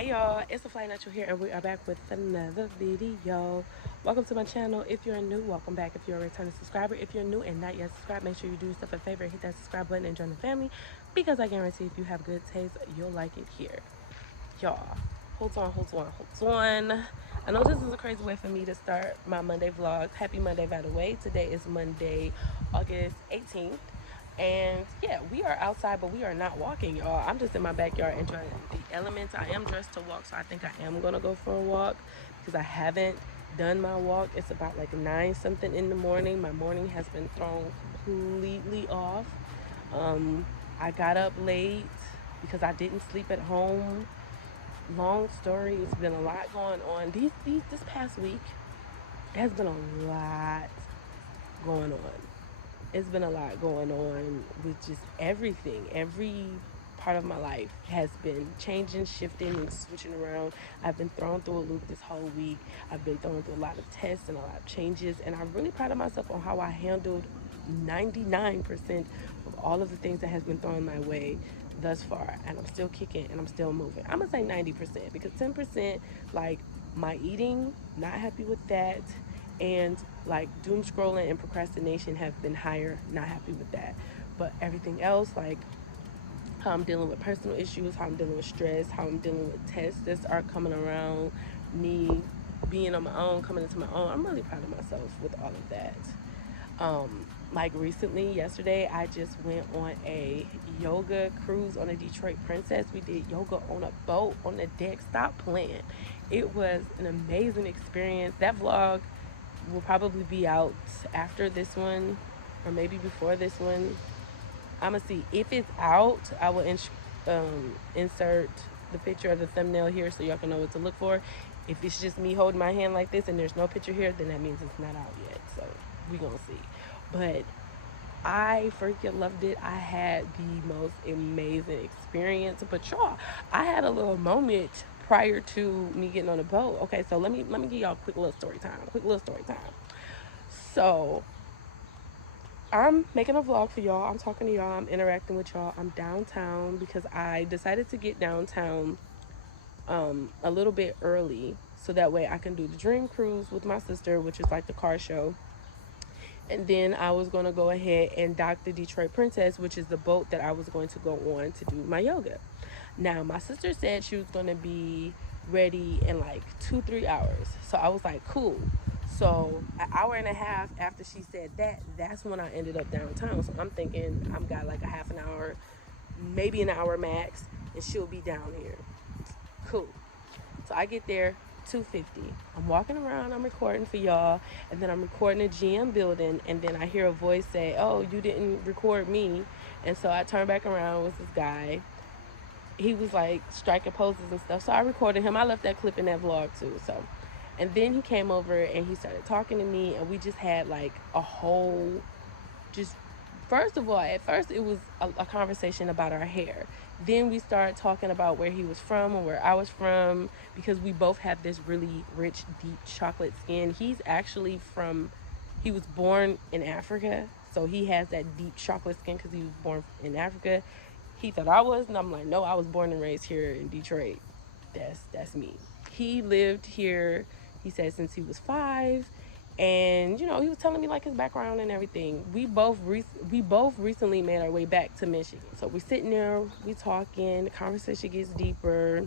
Hey y'all, it's the Fly Natural here, and we are back with another video. Welcome to my channel. If you're new, welcome back. If you're a returning subscriber, if you're new and not yet subscribed, make sure you do yourself a favor and hit that subscribe button and join the family, because I guarantee if you have good taste, you'll like it here. Y'all, hold on. I know this is a crazy way for me to start my Monday vlogs. Happy Monday, by the way. Today is Monday, August 18th. And yeah, we are outside, but we are not walking, y'all. I'm just in my backyard enjoying the elements. I am dressed to walk, so I think I am gonna go for a walk because I haven't done my walk. It's about like 9 something in the morning. My morning has been thrown completely off. I got up late because I didn't sleep at home. Long story. It's been a lot going on. This past week has been a lot going on. It's been a lot going on with just everything. Every part of my life has been changing, shifting, and switching around. I've been thrown through a loop this whole week. I've been thrown through a lot of tests and a lot of changes, and I'm really proud of myself on how I handled 99% of all of the things that has been thrown my way thus far. And I'm still kicking and I'm still moving. I'm gonna say 90% because 10%, like my eating, not happy with that, and like doom scrolling and procrastination have been higher, not happy with that. But everything else, like how I'm dealing with personal issues, how I'm dealing with stress, how I'm dealing with tests that are coming around, me being on my own, coming into my own, I'm really proud of myself with all of that. Like recently, yesterday, I just went on a yoga cruise on a Detroit Princess. We did yoga on a boat on the deck. Stop playing. It was an amazing experience. That vlog will probably be out after this one or maybe before this one. I'm gonna see if it's out. I will insert the picture of the thumbnail here so y'all can know what to look for. If it's just me holding my hand like this and there's no picture here, then that means it's not out yet, so we gonna see. But I freaking loved it. I had the most amazing experience. But y'all, I had a little moment prior to me getting on the boat. Okay, so let me give y'all a quick little story time. So I'm making a vlog for y'all. I'm talking to y'all. I'm interacting with y'all. I'm downtown because I decided to get downtown a little bit early so that way I can do the dream cruise with my sister, which is like the car show. And then I was going to go ahead and dock the Detroit Princess, which is the boat that I was going to go on to do my yoga. Now, my sister said she was going to be ready in like 2-3 hours. So I was like, cool. So an hour and a half after she said that, that's when I ended up downtown. So I'm thinking I've got like a half an hour, maybe an hour max, and she'll be down here. Cool. So I get there 2:50. I'm walking around, I'm recording for y'all, and then I'm recording a GM building, and then I hear a voice say, oh, you didn't record me. And so I turn back around with this guy. He was like striking poses and stuff, so I recorded him. I left that clip in that vlog too. So, and then he came over and he started talking to me, and we just had like a whole, just, first of all, at first it was a conversation about our hair. Then we started talking about where he was from and where I was from, because we both have this really rich, deep chocolate skin. He was born in Africa, so he has that deep chocolate skin because he was born in Africa. He thought I was, and I'm like, no, I was born and raised here in Detroit. That's me. He lived here, he said, since he was 5, and you know, he was telling me like his background and everything. We both recently made our way back to Michigan, so we're sitting there, we talking, the conversation gets deeper,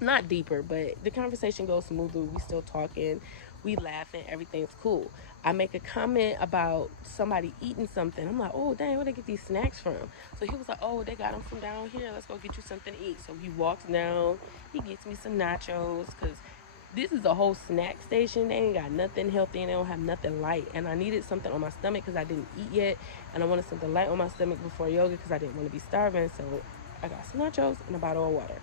not deeper, but the conversation goes smoothly. We still talking, we laughing, everything's cool. I make a comment about somebody eating something. I'm like, oh dang, where they get these snacks from? So he was like, oh, they got them from down here, let's go get you something to eat. So he walks down, he gets me some nachos, because this is a whole snack station. They ain't got nothing healthy and they don't have nothing light. And I needed something on my stomach because I didn't eat yet. And I wanted something light on my stomach before yoga because I didn't want to be starving. So I got some nachos and a bottle of water.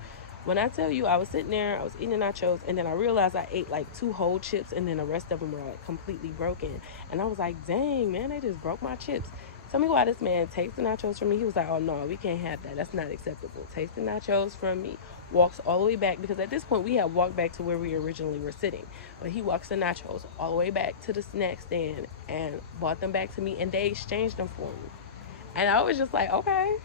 When I tell you, I was sitting there, I was eating nachos, and then I realized I ate like 2 whole chips, and then the rest of them were like completely broken. And I was like, dang, man, they just broke my chips. Tell me why this man takes the nachos from me. He was like, oh no, we can't have that. That's not acceptable. Takes the nachos from me, walks all the way back, because at this point we had walked back to where we originally were sitting. But he walks the nachos all the way back to the snack stand and brought them back to me, and they exchanged them for me. And I was just like, okay.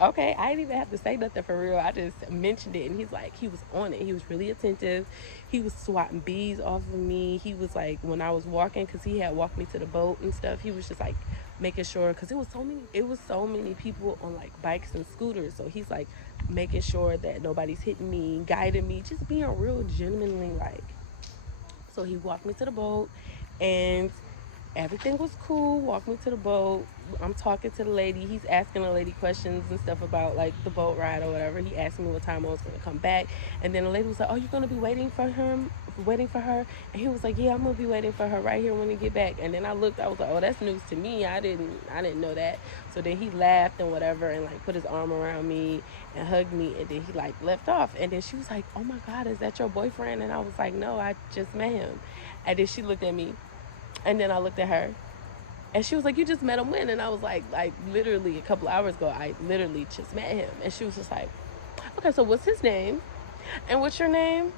Okay, I didn't even have to say nothing for real. I just mentioned it, and he's like, he was on it. He was really attentive. He was swatting bees off of me. He was like, when I was walking, because he had walked me to the boat and stuff, he was just like making sure, because it was so many people on like bikes and scooters. So he's like making sure that nobody's hitting me, guiding me, just being real genuinely like. So he walked me to the boat, and everything was cool. Walked me to the boat. I'm talking to the lady. He's asking the lady questions and stuff about like the boat ride or whatever. He asked me what time I was gonna come back, and then the lady was like, "Oh, you're gonna be waiting for him, waiting for her?" And he was like, "Yeah, I'm gonna be waiting for her right here when we get back." And then I looked. I was like, "Oh, that's news to me. I didn't know that." So then he laughed and whatever, and like put his arm around me and hugged me, and then he like left off. And then she was like, "Oh my God, is that your boyfriend?" And I was like, "No, I just met him." And then she looked at me, and then I looked at her, and she was like, "You just met him when?" And I was like literally a couple hours ago, I literally just met him. And she was just like, "Okay, so what's his name? And what's your name?"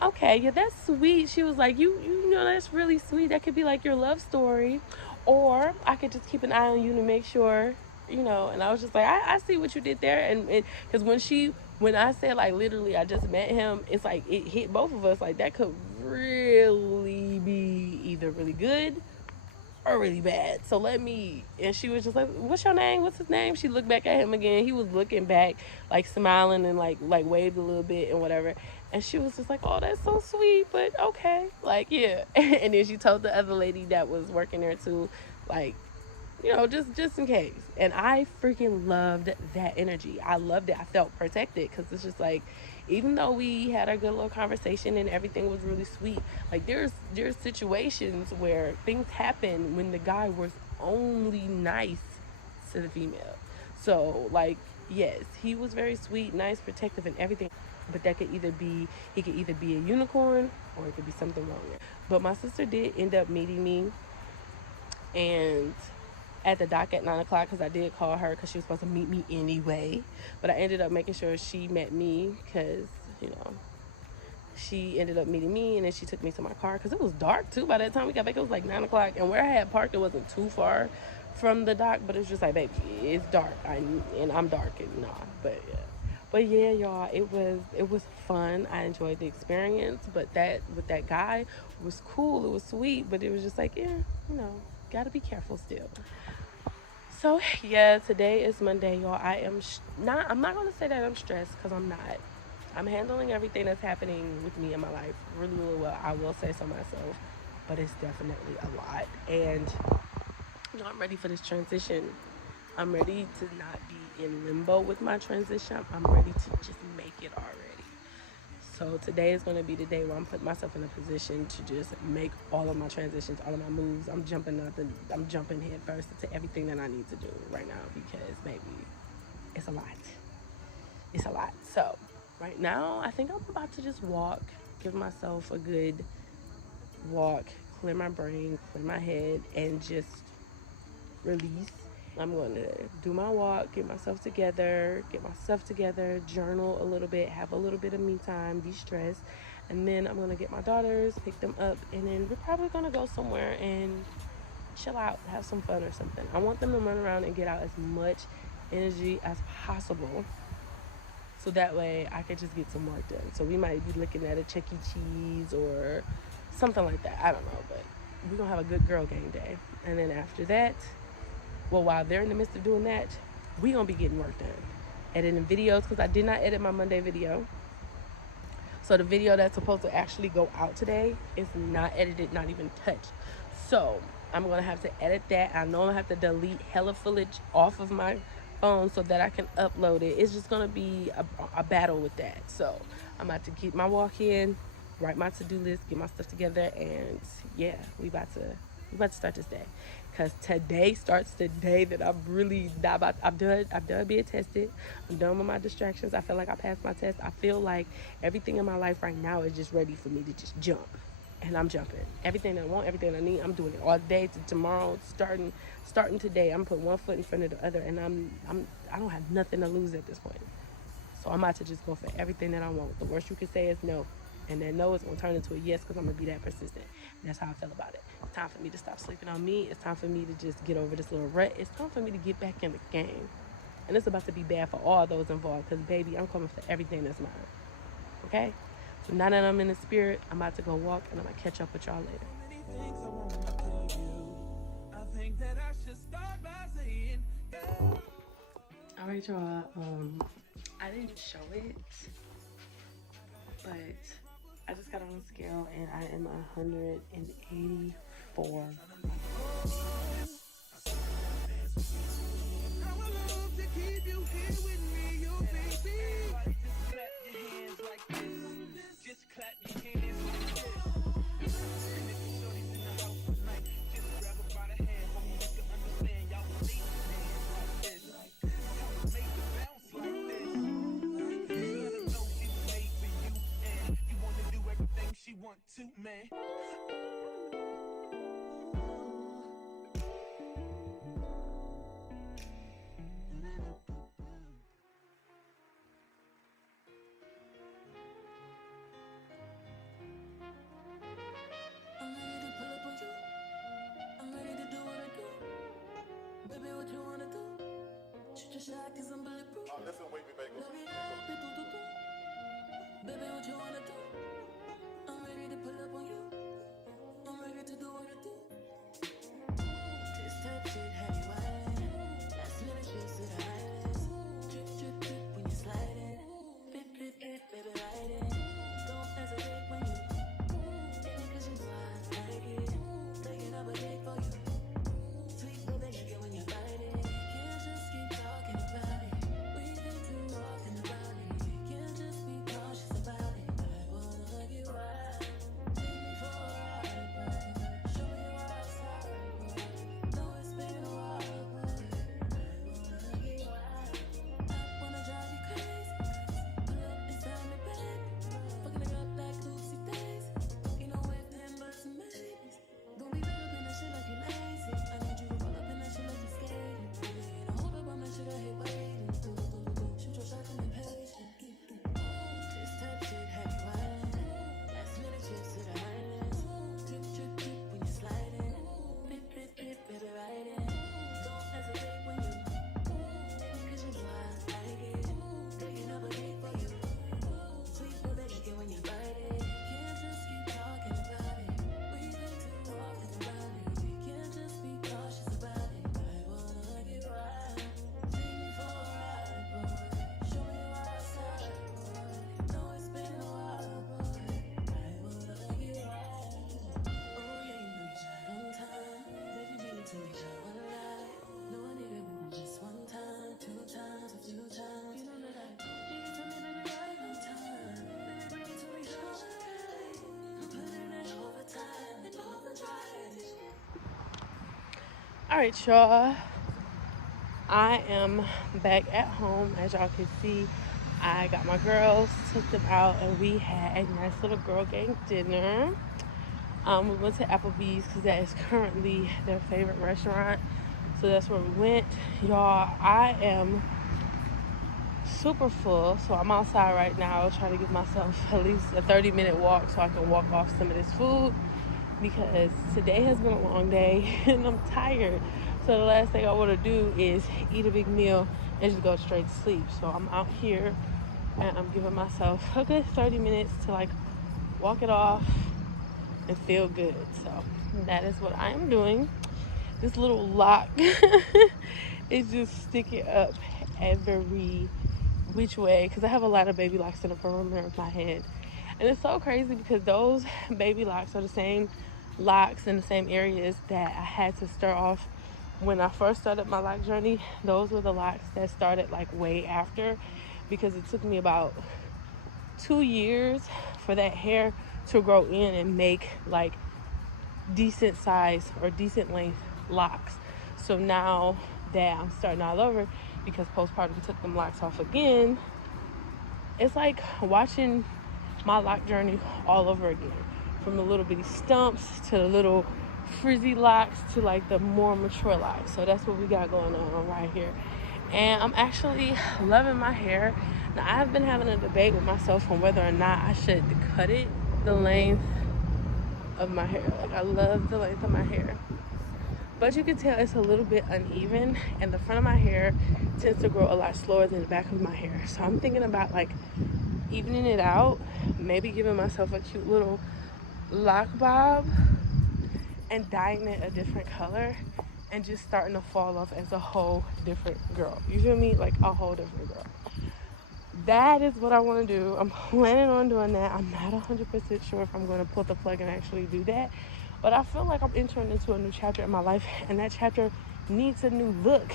"Okay, yeah, that's sweet." She was like, you know, that's really sweet. That could be like your love story. Or I could just keep an eye on you to make sure, you know. And I was just like, I see what you did there. And because when I said like literally I just met him, it's like it hit both of us. Like that could really be either really good or really bad. So let me. And she was just like, "What's your name? What's his name?" She looked back at him again. He was looking back, like smiling and like waved a little bit and whatever. And she was just like, "Oh, that's so sweet, but okay." Like, yeah. And then she told the other lady that was working there too, like, you know, just in case. And I freaking loved that energy. I loved it. I felt protected because it's just like, even though we had a good little conversation and everything was really sweet, like there's situations where things happen when the guy was only nice to the female. So like, yes, he was very sweet, nice, protective, and everything. But that could either be he could either be a unicorn or it could be something wrong there. But my sister did end up meeting me, and at the dock at 9 o'clock, because I did call her because she was supposed to meet me anyway. But I ended up making sure she met me because, you know, she ended up meeting me, and then she took me to my car because it was dark too. By that time we got back, it was like 9 o'clock, and where I had parked, it wasn't too far from the dock, but it's just like, baby, it's dark, and I'm dark, and nah, but yeah, y'all, it was fun. I enjoyed the experience, but that with that guy was cool. It was sweet, but it was just like, yeah, you know, gotta be careful still. So yeah, today is Monday, y'all. Not. I'm not gonna say that I'm stressed because I'm not. I'm handling everything that's happening with me in my life really, really well. I will say so myself, but it's definitely a lot. And you know, I'm ready for this transition. I'm ready to not be in limbo with my transition. I'm ready to just make it already. So today is going to be the day where I'm putting myself in a position to just make all of my transitions, all of my moves. I'm jumping head first into everything that I need to do right now because baby, it's a lot. It's a lot. So right now, I think I'm about to just walk, give myself a good walk, clear my brain, clear my head, and just release. I'm going to do my walk, get myself together, journal a little bit, have a little bit of me time, de stress. And then I'm going to get my daughters, pick them up, and then we're probably going to go somewhere and chill out, have some fun or something. I want them to run around and get out as much energy as possible so that way I can just get some work done. So we might be looking at a Chuck E. Cheese or something like that. I don't know, but we're going to have a good girl game day. And then after that, well, while they're in the midst of doing that, we gonna be getting work done, editing videos because I did not edit my Monday video. So the video that's supposed to actually go out today is not edited, not even touched. So I'm gonna have to edit that. I know I'm gonna have to delete hella footage off of my phone so that I can upload it. It's just gonna be a battle with that. So I'm about to get my walk in, write my to-do list, get my stuff together, and yeah, we about to start this day. Cause today starts the day that I'm really not about. I'm done being tested. I'm done with my distractions. I feel like I passed my test. I feel like everything in my life right now is just ready for me to just jump, and I'm jumping. Everything I want, everything I need, I'm doing it all day to tomorrow. Starting today, I'm putting one foot in front of the other, and I don't have nothing to lose at this point. So I'm about to just go for everything that I want. The worst you can say is no. And that no is going to turn into a yes because I'm going to be that persistent. And that's how I feel about it. It's time for me to stop sleeping on me. It's time for me to just get over this little rut. It's time for me to get back in the game. And it's about to be bad for all those involved because, baby, I'm coming for everything that's mine. Okay? So now that I'm in the spirit, I'm about to go walk and I'm going to catch up with y'all later. All right, y'all. I didn't show it, but I just got on the scale and I am 184. Listen, wait me, baby. Baby, what you wanna do? I'm ready to pull up on you. I'm ready to do what I do. This type shit have you wildin'. Last minute shit to the highest. Drip, drip, drip when you sliding. Drip, drip, drip, baby, riding. Don't hesitate when you hit me 'cause you know I like it. Taking up a day for you. Sweet baby, like it when you bite it. Can't just keep talking about it. We've been too talking about it. Can't just be cautious about it. I wanna get wild. Take me for a ride, boy. Show me your outside, boy. Know it's been a while, boy. I wanna get wild. I wanna drive you crazy. Pull up inside me, baby. Fucking it up like Lucy Daisy. Ain't no way then but some maybes. Don't be caught up in that shit like you lazy. I need you to roll up in that shit like you skating. Ain't hold up on that shit, I hate waiting. Shoot your shot and be patient. This type shit have you wildin'. Last minute shit to the highest. Drip, drip, drip when you sliding. Drip, drip, drip, baby, riding. Don't hesitate when you hit me 'cause you know I like it. Taking up a day for you. Sweet baby, like it when you bite it. Can't just keep talking about it. We've been too often about it. Can't just be cautious about it. I wanna get wild. Take me for a ride, boy. Show me your outside, boy. Know it's been a while, boy. I wanna get wild. Oh yeah, you know you shot on time. Baby, beat it till you shot one light. No, I need it more than just one time, 2 times, a few times. You know that I need it to me, baby, right on time. Baby, bring it to me, shot one light. I'm putting it overtime and overdrive. All right, y'all. I am back at home. As y'all can see, I got my girls, took them out, and we had a nice little girl gang dinner. We went to Applebee's because that is currently their favorite restaurant. So that's where we went. Y'all, I am super full. So I'm outside right now trying to give myself at least a 30-minute walk so I can walk off some of this food because today has been a long day and I'm tired. So the last thing I want to do is eat a big meal and just go straight to sleep. So I'm out here and I'm giving myself a good 30 minutes to like walk it off and feel good. So that is what I am doing. This little lock is just sticking up every which way because I have a lot of baby locks in the perimeter of my head. And it's so crazy because those baby locks are the same locks in the same areas that I had to start off when I first started my lock journey. Those were the locks that started like way after because it took me about 2 years for that hair to grow in and make like decent size or decent length locks. So now that I'm starting all over because postpartum took them locks off again, it's like watching my lock journey all over again, from the little bitty stumps to the little frizzy locks to like the more mature locks. So that's what we got going on right here, and I'm actually loving my hair. Now I've been having a debate with myself on whether or not I should cut it the length of my hair. Like I love the length of my hair, but you can tell it's a little bit uneven, and the front of my hair tends to grow a lot slower than the back of my hair. So I'm thinking about like evening it out, maybe giving myself a cute little lock bob and dyeing it a different color and just starting to fall off as a whole different girl. You feel me? Like a whole different girl. That is what I want to do. I'm planning on doing that. I'm not 100% sure if I'm going to pull the plug and actually do that, but I feel like I'm entering into a new chapter in my life, and that chapter needs a new look.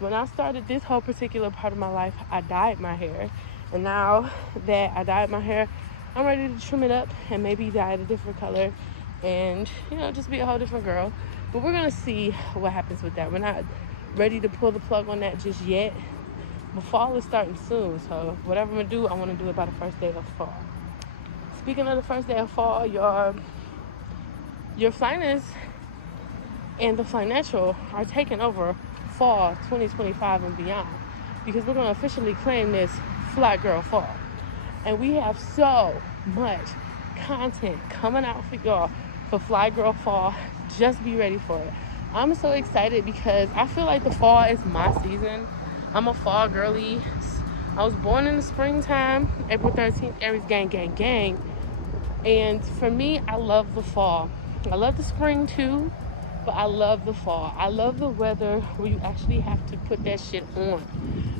When I started this whole particular part of my life, I dyed my hair, and now that I dyed my hair, I'm ready to trim it up and maybe dye it a different color and, you know, just be a whole different girl. But we're going to see what happens with that. We're not ready to pull the plug on that just yet. But fall is starting soon, so whatever I'm going to do, I want to do it by the first day of fall. Speaking of the first day of fall, your Flyness and the Financial are taking over fall 2025 and beyond, because we're going to officially claim this Fly Girl Fall. And we have so much content coming out for y'all for Fly Girl Fall. Just be ready for it. I'm so excited because I feel like the fall is my season. I'm a fall girly. I was born in the springtime, April 13th, Aries gang, gang, gang. And for me, I love the fall. I love the spring too, but I love the fall. I love the weather where you actually have to put that shit on,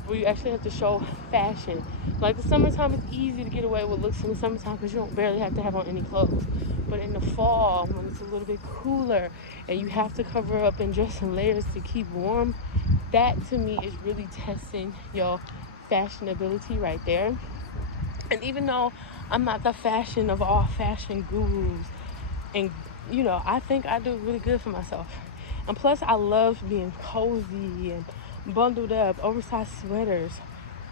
where you actually have to show fashion. Like the summertime is easy to get away with looks in the summertime because you don't barely have to have on any clothes. But in the fall, when it's a little bit cooler and you have to cover up and dress in layers to keep warm, that to me is really testing your fashionability right there. And even though I'm not the fashion of all fashion gurus, and you know, I think I do really good for myself. And plus, I love being cozy and bundled up, oversized sweaters,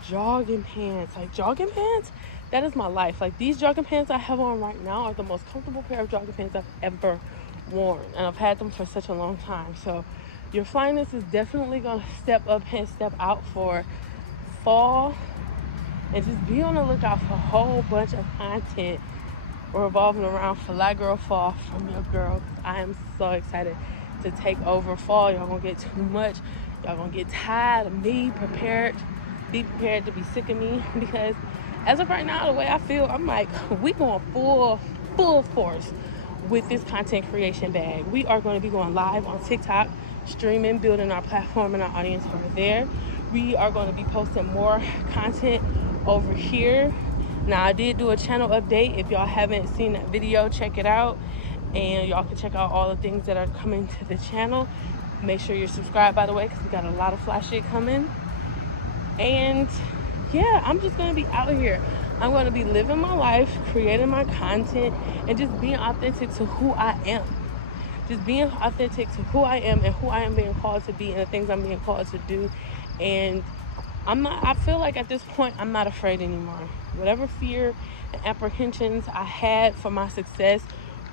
jogging pants. Like jogging pants, that is my life. Like these jogging pants I have on right now are the most comfortable pair of jogging pants I've ever worn, and I've had them for such a long time. So your Flyness is definitely gonna step up and step out for fall, and just be on the lookout for a whole bunch of content revolving around Fly Girl Fall from your girl. I am so excited to take over fall. Y'all gonna get too much. Y'all gonna get tired of me. Be prepared to be sick of me, because as of right now, the way I feel, I'm like, we going full force with this content creation bag. We are going to be going live on TikTok, streaming, building our platform and our audience over there. We are going to be posting more content over here. Now, I did do a channel update. If y'all haven't seen that video, check it out. And y'all can check out all the things that are coming to the channel. Make sure you're subscribed, by the way, because we got a lot of fly shit coming. And yeah, I'm just going to be out here. I'm going to be living my life, creating my content, and just being authentic to who I am. Just being authentic to who I am and who I am being called to be and the things I'm being called to do. And I feel like at this point, I'm not afraid anymore. Whatever fear and apprehensions I had for my success,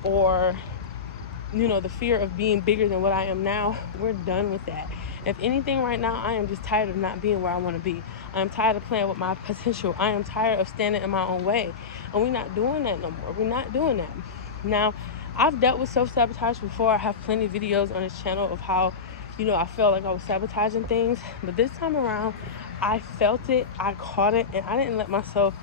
or, you know, the fear of being bigger than what I am now, we're done with that. If anything right now, I am just tired of not being where I want to be. I'm tired of playing with my potential. I am tired of standing in my own way. And we're not doing that no more. We're not doing that. Now, I've dealt with self-sabotage before. I have plenty of videos on this channel of how, you know, I felt like I was sabotaging things. But this time around, I felt it, I caught it, and I didn't let myself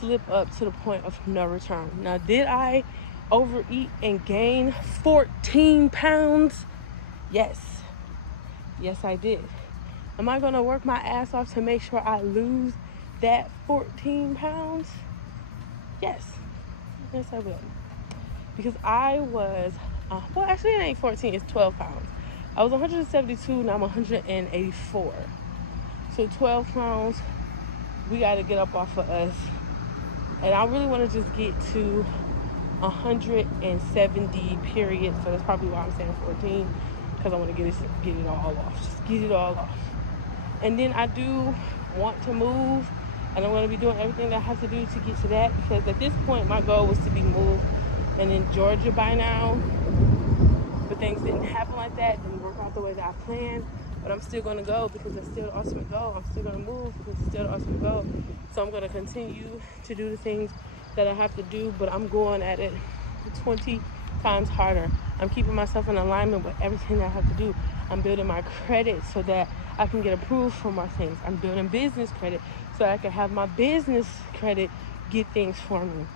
slip up to the point of no return. Now, did I overeat and gain 14 pounds? Yes. Yes, I did. Am I going to work my ass off to make sure I lose that 14 pounds? Yes. Yes, I will. Because I was, well, actually it ain't 14, it's 12 pounds. I was 172, now I'm 184. So 12 pounds, we got to get up off of us. And I really want to just get to 170 period. So that's probably why I'm saying 14, because I want to get it all off. Just get it all off. And then I do want to move, and I'm going to be doing everything that I have to do to get to that, because at this point my goal was to be moved and in Georgia by now. But things didn't happen like that, didn't work out the way that I planned. But I'm still going to go because it's still the ultimate goal. I'm still going to move because it's still the ultimate goal. So I'm going to continue to do the things that I have to do, but I'm going at it 20 times harder. I'm keeping myself in alignment with everything that I have to do. I'm building my credit so that I can get approved for more things. I'm building business credit so I can have my business credit get things for me.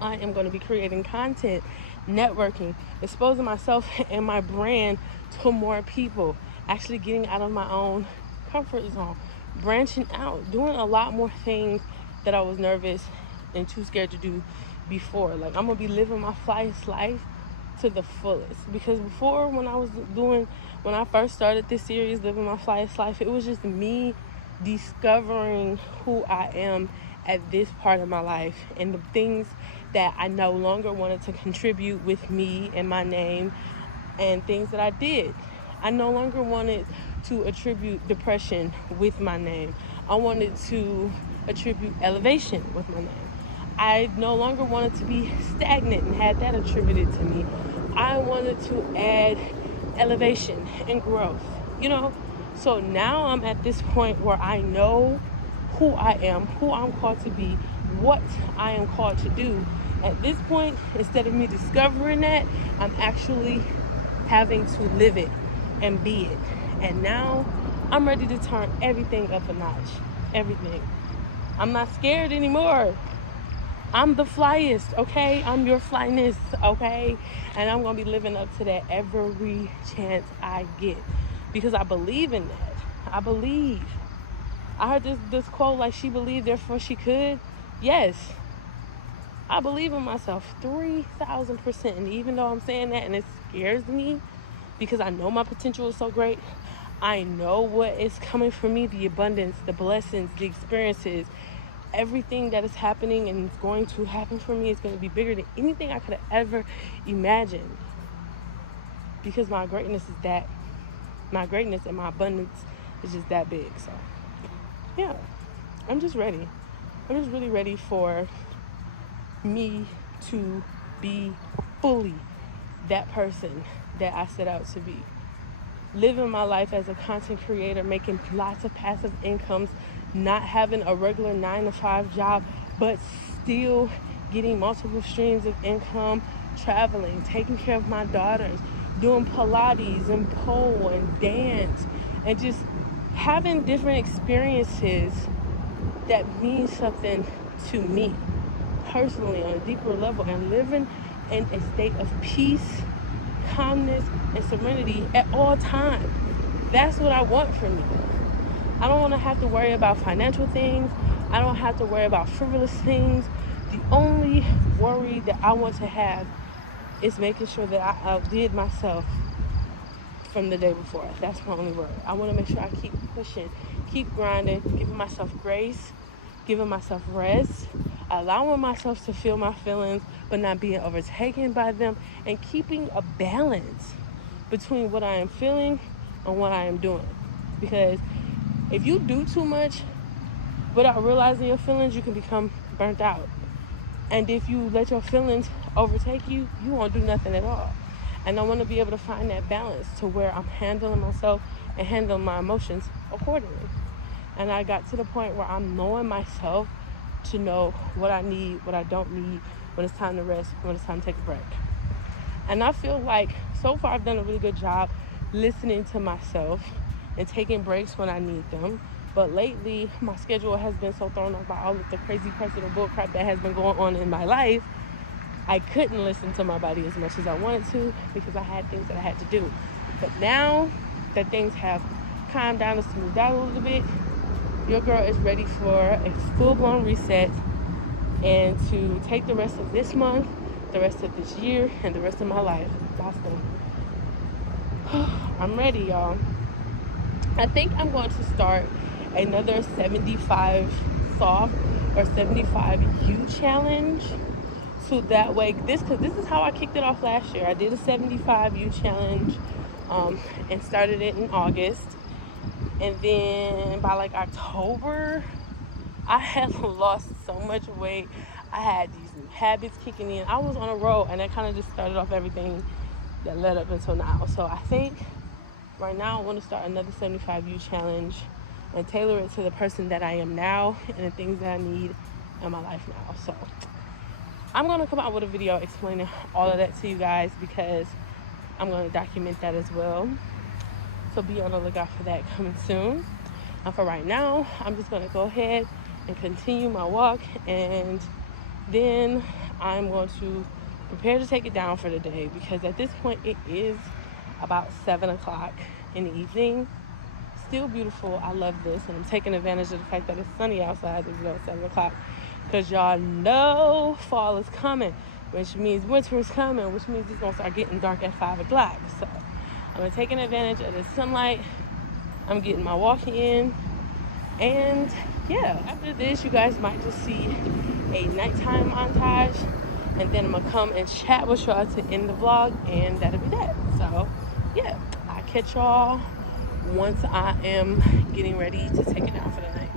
I am going to be creating content, networking, exposing myself and my brand to more people, actually getting out of my own comfort zone, branching out, doing a lot more things that I was nervous and too scared to do before. Like, I'm going to be living my Flyest life to the fullest, because before, when I first started this series, Living My Flyest Life, it was just me discovering who I am at this part of my life and the things that I no longer wanted to contribute with me and my name, and things that I did. I no longer wanted to attribute depression with my name. I wanted to attribute elevation with my name. I no longer wanted to be stagnant and had that attributed to me. I wanted to add elevation and growth, you know? So now I'm at this point where I know who I am, who I'm called to be, what I am called to do. At this point, instead of me discovering that, I'm actually having to live it and be it. And now I'm ready to turn everything up a notch. Everything. I'm not scared anymore. I'm the Flyest, okay? I'm your Flyness, okay? And I'm going to be living up to that every chance I get, because I believe in that. I believe. I heard this quote, like, she believed, therefore she could. Yes. I believe in myself 3,000%. And even though I'm saying that and it scares me, because I know my potential is so great, I know what is coming for me, the abundance, the blessings, the experiences, everything that is happening and is going to happen for me is going to be bigger than anything I could have ever imagined. Because my greatness and my abundance is just that big. So, yeah, I'm just ready. I'm just really ready for me to be fully that person that I set out to be. Living my life as a content creator, making lots of passive incomes, not having a regular 9-to-5 job, but still getting multiple streams of income, traveling, taking care of my daughters, doing Pilates and pole and dance, and just having different experiences that mean something to me personally on a deeper level, and living in a state of peace, calmness, and serenity at all times. That's what I want for me. I don't want to have to worry about financial things. I don't have to worry about frivolous things. The only worry that I want to have is making sure that I outdid myself from the day before. That's my only worry. I want to make sure I keep pushing, keep grinding, giving myself grace, giving myself rest, allowing myself to feel my feelings but not being overtaken by them, and keeping a balance between what I am feeling and what I am doing. Because if you do too much without realizing your feelings, you can become burnt out. And if you let your feelings overtake you, you won't do nothing at all. And I want to be able to find that balance to where I'm handling myself and handling my emotions accordingly. And I got to the point where I'm knowing myself to know what I need, what I don't need, when it's time to rest, when it's time to take a break. And I feel like so far I've done a really good job listening to myself and taking breaks when I need them. But lately, my schedule has been so thrown off by all of the crazy personal bullcrap that has been going on in my life. I couldn't listen to my body as much as I wanted to, because I had things that I had to do. But now that things have calmed down and smoothed out a little bit, your girl is ready for a full-blown reset, and to take the rest of this month, the rest of this year, and the rest of my life. Boston. I'm ready, y'all. I think I'm going to start another 75 soft or 75 you challenge. So that way, this is how I kicked it off last year. I did a 75 you challenge and started it in August. And then by like October, I had lost so much weight. I had these new habits kicking in. I was on a roll, and that kind of just started off everything that led up until now. So I think right now I want to start another 75 you challenge and tailor it to the person that I am now and the things that I need in my life now. So I'm going to come out with a video explaining all of that to you guys because I'm going to document that as well. So be on the lookout for that coming soon. And for right now, I'm just going to go ahead and continue my walk, and then I'm going to prepare to take it down for the day because at this point it is about 7 o'clock in the evening. Still beautiful. I love this, and I'm taking advantage of the fact that it's sunny outside even though it's 7 o'clock because y'all know fall is coming, which means winter is coming, which means it's going to start getting dark at 5 o'clock. So I'm taking advantage of the sunlight. I'm getting my walking in, and yeah, after this you guys might just see a nighttime montage, and then I'm gonna come and chat with y'all to end the vlog, and that'll be that. So yeah, I'll catch y'all once I am getting ready to take it down for the night.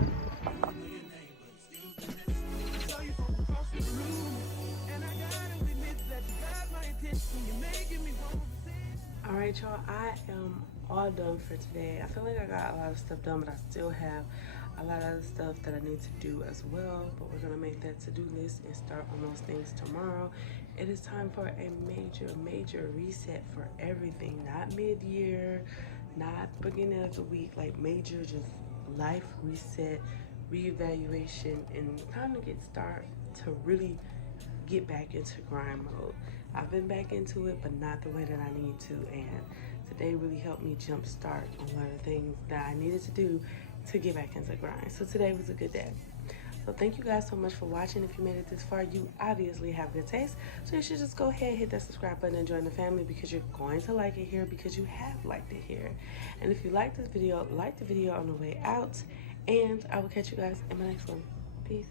All right, y'all, I am all done for today. I feel like I got a lot of stuff done, but I still have a lot of other stuff that I need to do as well. But we're gonna make that to-do list and start on those things tomorrow. It is time for a major reset for everything. Not mid-year, not beginning of the week, like major, just life reset, reevaluation, and time to start to really get back into grind mode. I've been back into it, but not the way that I need to, and today really helped me jump start on one of the things that I needed to do to get back into grind. So today was a good day. So thank you guys so much for watching. If you made it this far, you obviously have good taste, so you should just go ahead, hit that subscribe button, and join the family because you're going to like it here because you have liked it here. And if you like this video, like the video on the way out, and I will catch you guys in my next one. Peace.